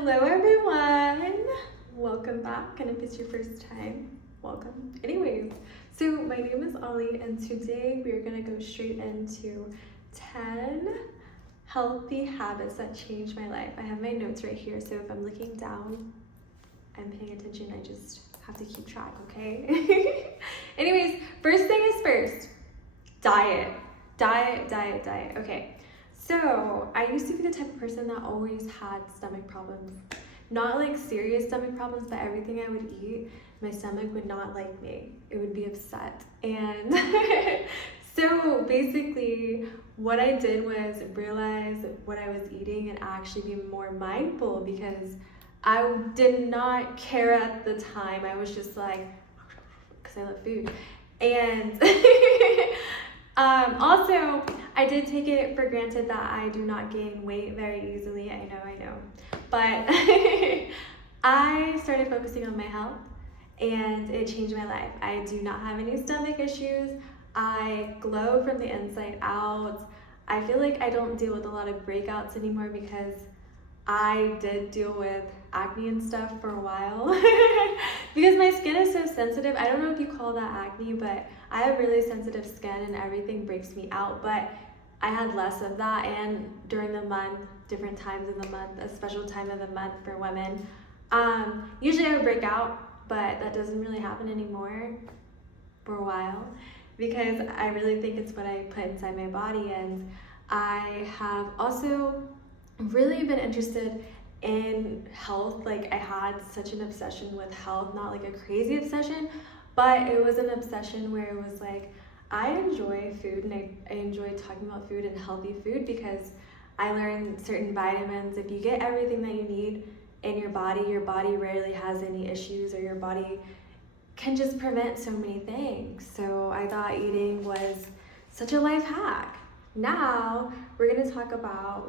Hello everyone, welcome back, and if it's your first time, welcome. Anyways, so my name is Ollie, and today we're gonna go straight into 10 healthy habits that changed my life. I have my notes right here, so if I'm looking down, I'm paying attention. I just have to keep track, okay? Anyways, first thing is first, diet. Okay. So I used to be the type of person that always had stomach problems. Not like serious stomach problems, but everything I would eat, my stomach would not like me. It would be upset. And so basically what I did was realize what I was eating and actually be more mindful, because I did not care at the time. I was just like, because I love food. And also, I did take it for granted that I do not gain weight very easily. I know. But I started focusing on my health, and it changed my life. I do not have any stomach issues. I glow from the inside out. I feel like I don't deal with a lot of breakouts anymore, because I did deal with acne and stuff for a while. Because my skin is so sensitive. I don't know if you call that acne, but I have really sensitive skin and everything breaks me out. But I had less of that, and during the month, different times in the month, a special time of the month for women, usually I would break out, but that doesn't really happen anymore for a while, because I really think it's what I put inside my body. And I have also really been interested in health. Like, I had such an obsession with health, not like a crazy obsession, but it was an obsession where it was like, I enjoy food, and I enjoy talking about food and healthy food, because I learned certain vitamins. If you get everything that you need in your body rarely has any issues, or your body can just prevent so many things. So I thought eating was such a life hack. Now we're gonna talk about,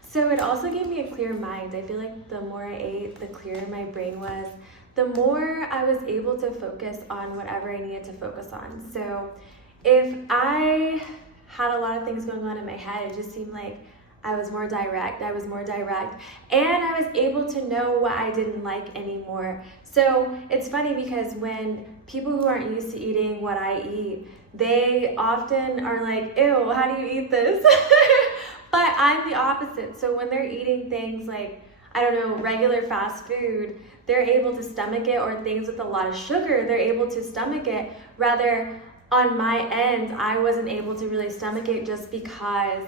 so it also gave me a clear mind. I feel like the more I ate, the clearer my brain was, the more I was able to focus on whatever I needed to focus on. So if I had a lot of things going on in my head, it just seemed like I was more direct, and I was able to know what I didn't like anymore. So it's funny, because when people who aren't used to eating what I eat, they often are like, ew, how do you eat this? But I'm the opposite. So when they're eating things like, I don't know, regular fast food, they're able to stomach it, or things with a lot of sugar, they're able to stomach it. Rather, on my end, I wasn't able to really stomach it, just because,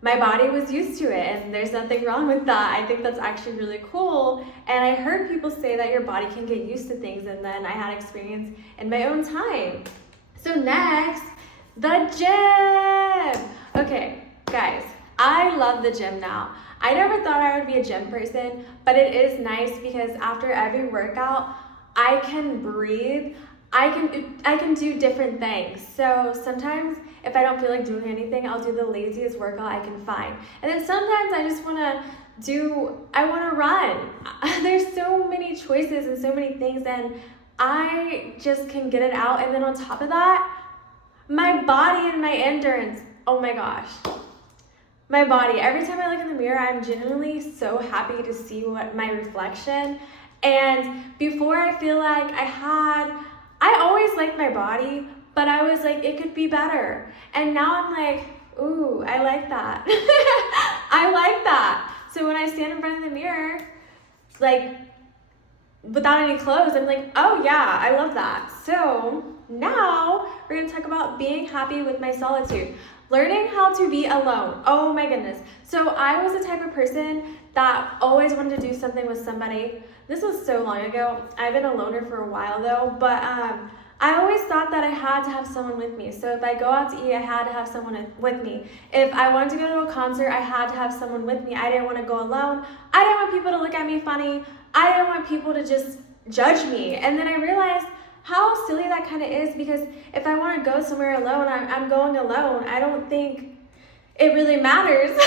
my body was used to it, and there's nothing wrong with that. I think that's actually really cool. And I heard people say that your body can get used to things, and then I had experience in my own time. So next, the gym. Okay, guys, I love the gym now. I never thought I would be a gym person, but it is nice, because after every workout, I can breathe. I can do different things. So sometimes if I don't feel like doing anything, I'll do the laziest workout I can find. And then sometimes I just want to run. There's so many choices and so many things, and I just can get it out. And then on top of that, my body and my endurance, oh my gosh. My body, every time I look in the mirror, I'm genuinely so happy to see my reflection. And before, I feel like I always liked my body, but I was like, it could be better. And now I'm like, ooh, I like that. I like that. So when I stand in front of the mirror, like, without any clothes, I'm like, oh yeah, I love that. So now we're gonna talk about being happy with my solitude. Learning how to be alone. Oh my goodness. So I was the type of person that always wanted to do something with somebody. This was so long ago. I've been a loner for a while though, but I always thought that I had to have someone with me. So if I go out to eat, I had to have someone with me. If I wanted to go to a concert, I had to have someone with me. I didn't want to go alone. I didn't want people to look at me funny. I didn't want people to just judge me. And then I realized how silly that kind of is, because if I want to go somewhere alone, I'm going alone. I don't think it really matters. And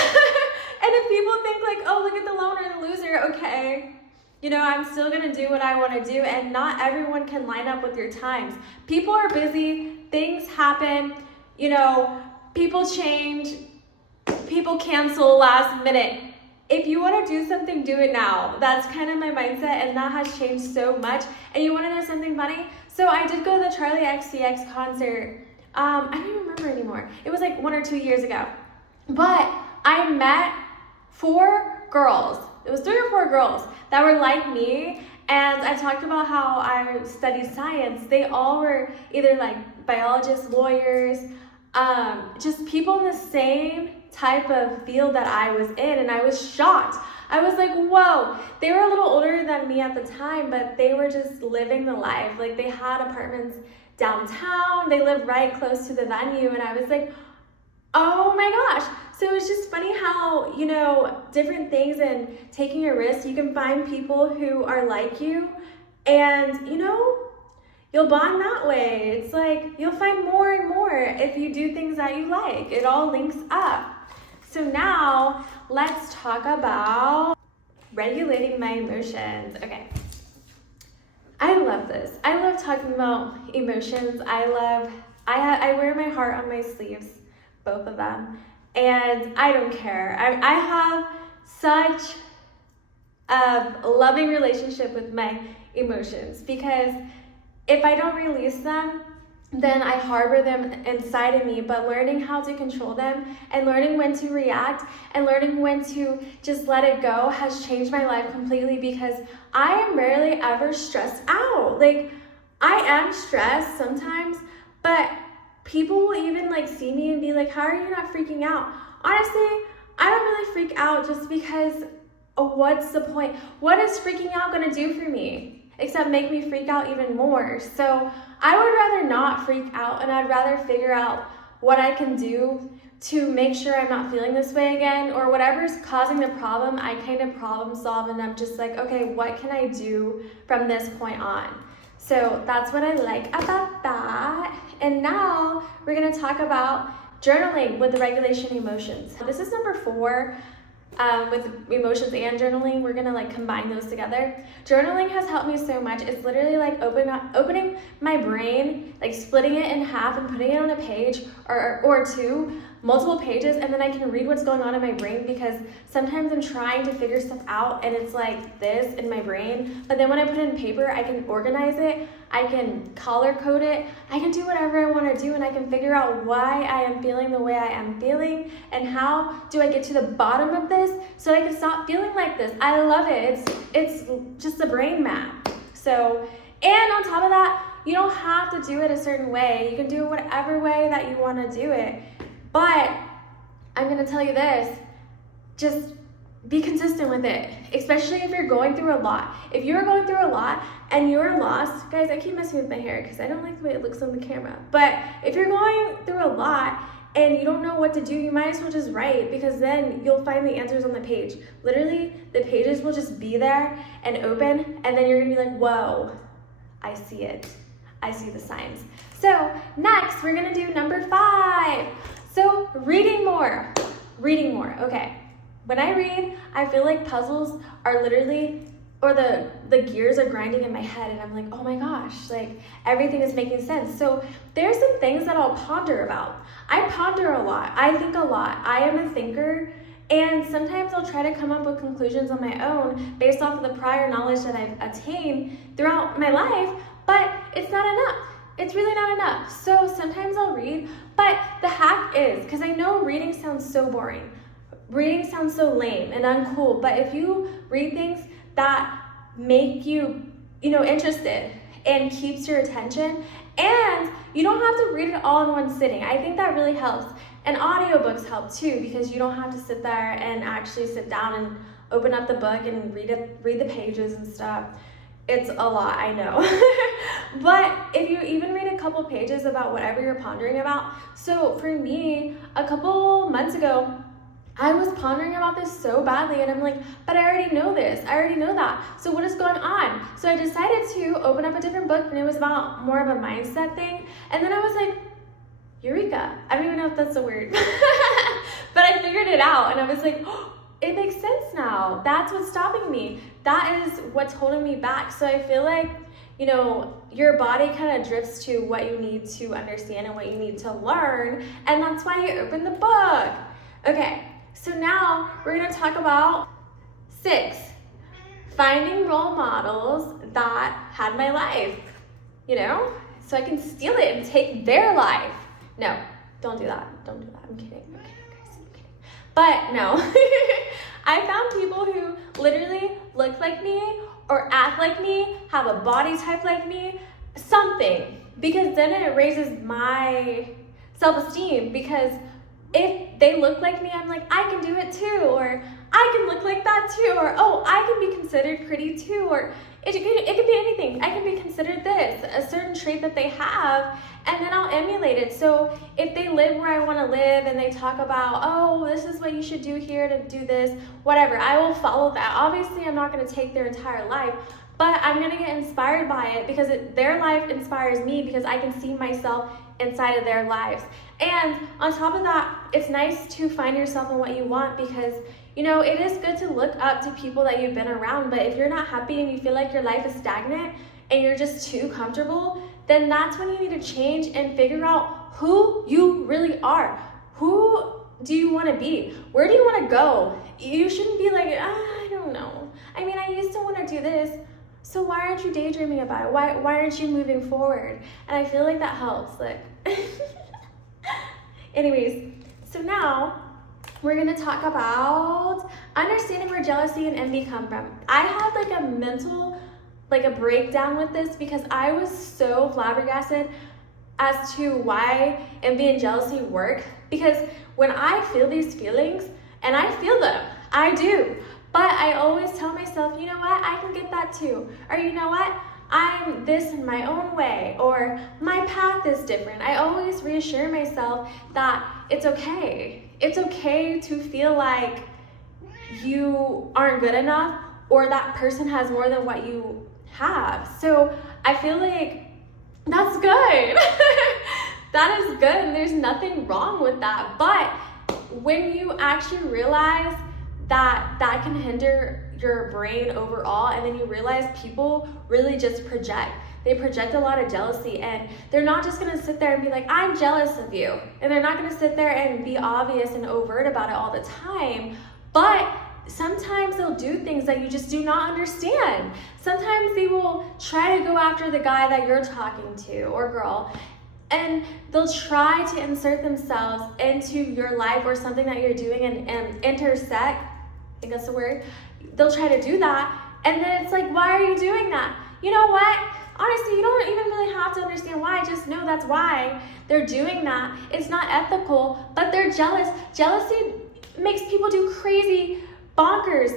if people think like, oh, look at the loner, the loser, okay. I'm still going to do what I want to do, and not everyone can line up with your times. People are busy, things happen, people change, people cancel last minute. if you want to do something, do it now. That's kind of my mindset, and that has changed so much. And you want to know something funny? So I did go to the Charlie XCX concert. I don't even remember anymore. It was like 1 or 2 years ago. But I met 4 girls. It was 3 or 4 girls that were like me. And I talked about how I studied science. They all were either like biologists, lawyers, just people in the same type of field that I was in, and I was shocked. I was like, whoa. They were a little older than me at the time, but they were just living the life. Like, they had apartments downtown, they lived right close to the venue, and I was like, oh my gosh. So it's just funny how, you know, different things and taking a risk, you can find people who are like you, and, you know, you'll bond that way. It's like you'll find more and more if you do things that you like. It all links up. So now let's talk about regulating my emotions. Okay. I love this. I love talking about emotions. I wear my heart on my sleeves, both of them, and I don't care. I have such a loving relationship with my emotions, because if I don't release them, then I harbor them inside of me. But learning how to control them and learning when to react and learning when to just let it go has changed my life completely, because I am rarely ever stressed out. Like, I am stressed sometimes, but people will even like see me and be like, how are you not freaking out? Honestly, I don't really freak out, just because what's the point? What is freaking out gonna do for me? Except make me freak out even more. So I would rather not freak out, and I'd rather figure out what I can do to make sure I'm not feeling this way again, or whatever's causing the problem, I kind of problem solve, and I'm just like, okay, what can I do from this point on? So that's what I like about that. And now we're gonna talk about journaling with the regulation emotions. This is number 4. With emotions and journaling, we're gonna like combine those together. Journaling has helped me so much. It's literally like opening my brain, like splitting it in half and putting it on a page or 2, multiple pages, and then I can read what's going on in my brain, because sometimes I'm trying to figure stuff out and it's like this in my brain, but then when I put it in paper, I can organize it, I can color code it, I can do whatever I want to do, and I can figure out why I am feeling the way I am feeling, and how do I get to the bottom of this so I can stop feeling like this. I love it. It's just a brain map. So, and on top of that, you don't have to do it a certain way. You can do it whatever way that you want to do it. But I'm going to tell you this, just be consistent with it, especially if you're going through a lot. If you're going through a lot and you're lost, guys, I keep messing with my hair because I don't like the way it looks on the camera. But if you're going through a lot and you don't know what to do, you might as well just write, because then you'll find the answers on the page. Literally, the pages will just be there and open, and then you're going to be like, whoa, I see it. I see the signs. So next, we're going to do number 5. So reading more. Okay. When I read, I feel like puzzles are literally, or the gears are grinding in my head, and I'm like, oh my gosh, like everything is making sense. So there's some things that I'll ponder about. I ponder a lot. I think a lot. I am a thinker, and sometimes I'll try to come up with conclusions on my own based off of the prior knowledge that I've attained throughout my life, but it's not enough. It's really not enough. So sometimes I'll read, but the hack is, because I know reading sounds so boring. Reading sounds so lame and uncool, but if you read things that make you, interested and keeps your attention, and you don't have to read it all in one sitting. I think that really helps. And audiobooks help too, because you don't have to sit there and actually sit down and open up the book and read the pages and stuff. It's a lot, I know. But if you even read a couple pages about whatever you're pondering about. So for me, a couple months ago, I was pondering about this so badly, and I'm like, but I already know this. I already know that. So what is going on? So I decided to open up a different book, and it was about more of a mindset thing. And then I was like, Eureka. I don't even know if that's a word. But I figured it out, and I was like, oh, it makes sense now. That's what's stopping me. That is what's holding me back. So I feel like, your body kind of drifts to what you need to understand and what you need to learn. And that's why you open the book. Okay, so now we're going to talk about 6, finding role models that had my life, so I can steal it and take their life. No, don't do that. Don't do that. I'm kidding. I'm kidding, guys. I'm kidding. But no, I found people who literally look like me or act like me, have a body type like me, something, because then it raises my self-esteem, because if they look like me, I'm like, I can do it too, or I can look like that too, or oh, I can be considered pretty too, or it could be anything. I can be considered this, a certain trait that they have, and then I'll emulate it. So if they live where I want to live and they talk about, oh, this is what you should do here to do this, whatever, I will follow that. Obviously, I'm not going to take their entire life, but I'm going to get inspired by it, because their life inspires me, because I can see myself inside of their lives. And on top of that, it's nice to find yourself in what you want, because it is good to look up to people that you've been around, but if you're not happy and you feel like your life is stagnant and you're just too comfortable, then that's when you need to change and figure out who you really are. Who do you want to be? Where do you want to go? You shouldn't be like, I don't know. I mean, I used to want to do this, so why aren't you daydreaming about it? Why aren't you moving forward? And I feel like that helps. Anyways, so now we're going to talk about understanding where jealousy and envy come from. I had a mental, a breakdown with this, because I was so flabbergasted as to why envy and jealousy work. Because when I feel these feelings, and I feel them, I do, but I always tell myself, you know what, I can get that too. Or you know what, I'm this in my own way, or my path is different. I always reassure myself that it's okay. It's okay to feel like you aren't good enough, or that person has more than what you have. So I feel like that's good. That is good, and there's nothing wrong with that. But when you actually realize that that can hinder your brain overall, and then you realize people really just project. They project a lot of jealousy, and they're not just gonna sit there and be like, I'm jealous of you. And they're not gonna sit there and be obvious and overt about it all the time. But sometimes they'll do things that you just do not understand. Sometimes they will try to go after the guy that you're talking to, or girl, and they'll try to insert themselves into your life or something that you're doing and intersect. I think that's the word. They'll try to do that, and then it's like, why are you doing that? You know what? Honestly, you don't even really have to understand why. Just know that's why they're doing that. It's not ethical, but they're jealous. Jealousy makes people do crazy bonkers.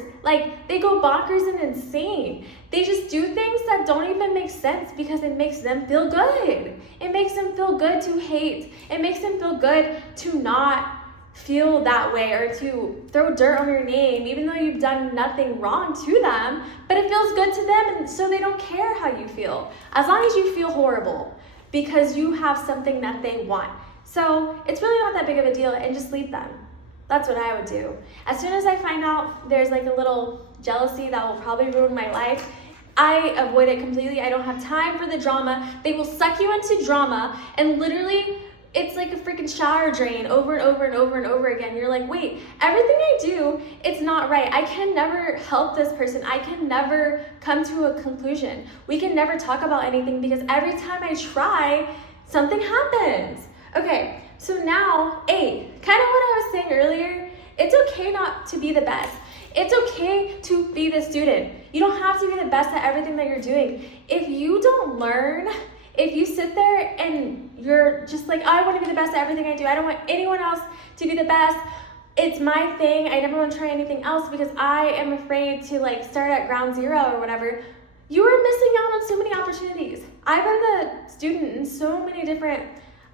They go bonkers and insane. They just do things that don't even make sense, because it makes them feel good. It makes them feel good to hate. It makes them feel good to not feel that way, or to throw dirt on your name, even though you've done nothing wrong to them, but it feels good to them, and so they don't care how you feel, as long as you feel horrible, because you have something that they want. So it's really not that big of a deal, and just leave them. That's what I would do. As soon as I find out there's a little jealousy that will probably ruin my life, I avoid it completely. I don't have time for the drama. They will suck you into drama, and literally it's like a freaking shower drain over and over and over and over again. You're like, wait, everything I do, it's not right. I can never help this person. I can never come to a conclusion. We can never talk about anything, because every time I try, something happens. Okay, so now, kind of what I was saying earlier, it's okay not to be the best. It's okay to be the student. You don't have to be the best at everything that you're doing. If you don't learn, if you sit there and you're just like, I want to be the best at everything I do, I don't want anyone else to be the best, it's my thing, I never want to try anything else because I am afraid to start at ground zero or whatever, you are missing out on so many opportunities. I've been the student in so many different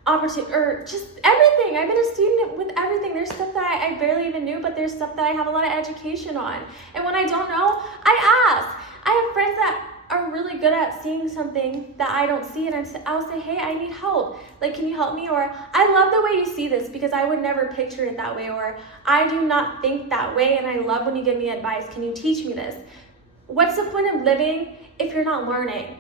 opportunities, or just everything. I've been a student with everything. There's stuff that I barely even knew, but there's stuff that I have a lot of education on. And when I don't know, I ask. I have friends that are really good at seeing something that I don't see, and I'll say, hey, I need help. Can you help me? Or I love the way you see this because I would never picture it that way. Or I do not think that way, and I love when you give me advice. Can you teach me this? What's the point of living if you're not learning?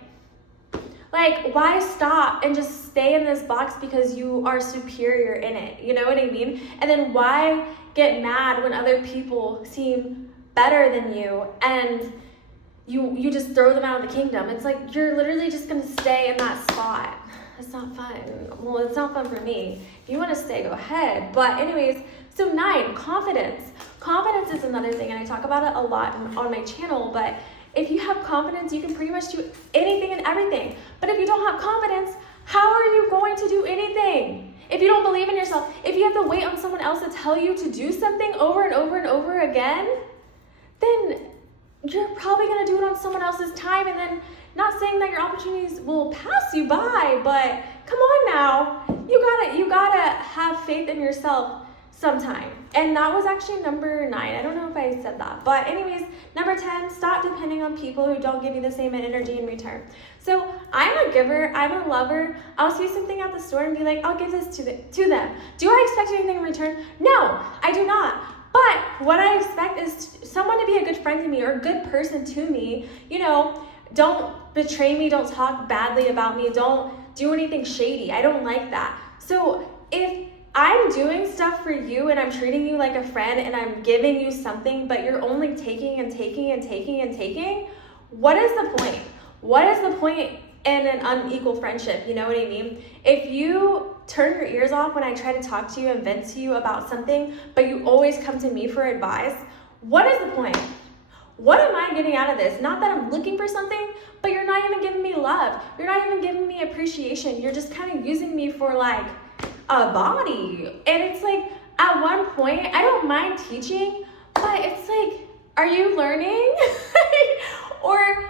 Why stop and just stay in this box because you are superior in it? You know what I mean? And then why get mad when other people seem better than you and you just throw them out of the kingdom. It's like you're literally just going to stay in that spot. It's not fun. Well, it's not fun for me. If you want to stay, go ahead. But anyways, so 9, confidence. Confidence is another thing, and I talk about it a lot on my channel, but if you have confidence, you can pretty much do anything and everything. But if you don't have confidence, how are you going to do anything? If you don't believe in yourself, if you have to wait on someone else to tell you to do something over and over and over again, then you're probably going to do it on someone else's time, and then not saying that your opportunities will pass you by, but come on now. You gotta have faith in yourself sometime. And that was actually number 9. I don't know if I said that. But anyways, number 10, stop depending on people who don't give you the same energy in return. So I'm a giver. I'm a lover. I'll see something at the store and be like, I'll give this to them. Do I expect anything in return? No, I do not. But what I expect is someone to be a good friend to me or a good person to me. You know, don't betray me. Don't talk badly about me. Don't do anything shady. I don't like that. So if I'm doing stuff for you and I'm treating you like a friend and I'm giving you something, but you're only taking and taking and taking and taking, what is the point? What is the point in an unequal friendship? You know what I mean? If you turn your ears off when I try to talk to you and vent to you about something, but you always come to me for advice, what is the point? What am I getting out of this? Not that I'm looking for something, but you're not even giving me love. You're not even giving me appreciation. You're just kind of using me for like a body. And it's like, at one point, I don't mind teaching, but it's like, are you learning? Or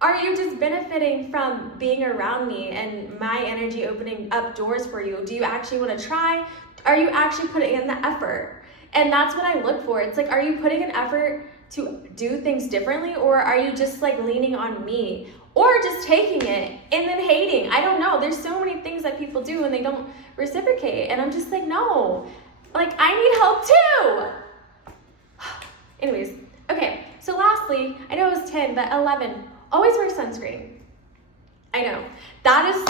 are you just benefiting from being around me and my energy opening up doors for you? Do you actually want to try? Are you actually putting in the effort? And that's what I look for. It's like, are you putting an effort to do things differently, or are you just like leaning on me, or just taking it and then hating? I don't know. There's so many things that people do and they don't reciprocate, and I'm just like, no, like I need help too. Anyways, okay, so lastly, I know it was 10, but 11, always wear sunscreen. I know that is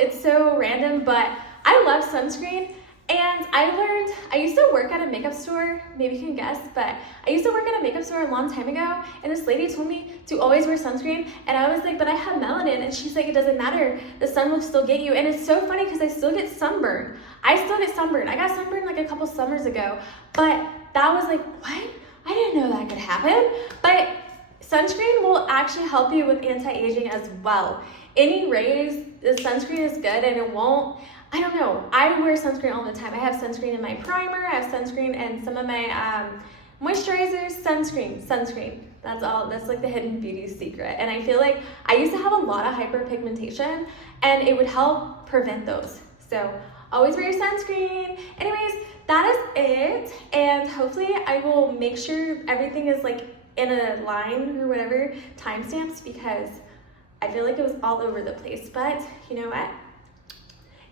it's so random, but I love sunscreen. And I used to work at a makeup store, maybe you can guess, but I used to work at a makeup store a long time ago, and this lady told me to always wear sunscreen, and I was like, but I have melanin, and she's like, it doesn't matter, the sun will still get you. And it's so funny because I still get sunburned. I got sunburned like a couple summers ago, but that was like, what? I didn't know that could happen. But sunscreen will actually help you with anti-aging as well. Any rays, the sunscreen is good, and it won't, I don't know. I wear sunscreen all the time. I have sunscreen in my primer. I have sunscreen in some of my moisturizers. Sunscreen. That's all. That's like the hidden beauty secret. And I feel like I used to have a lot of hyperpigmentation, and it would help prevent those. So always wear your sunscreen. Anyways, that is it. And hopefully I will make sure everything is like in a line or whatever, timestamps, because I feel like it was all over the place. But you know what?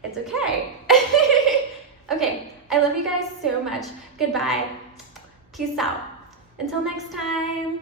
It's okay. Okay, I love you guys so much. Goodbye. Peace out. Until next time.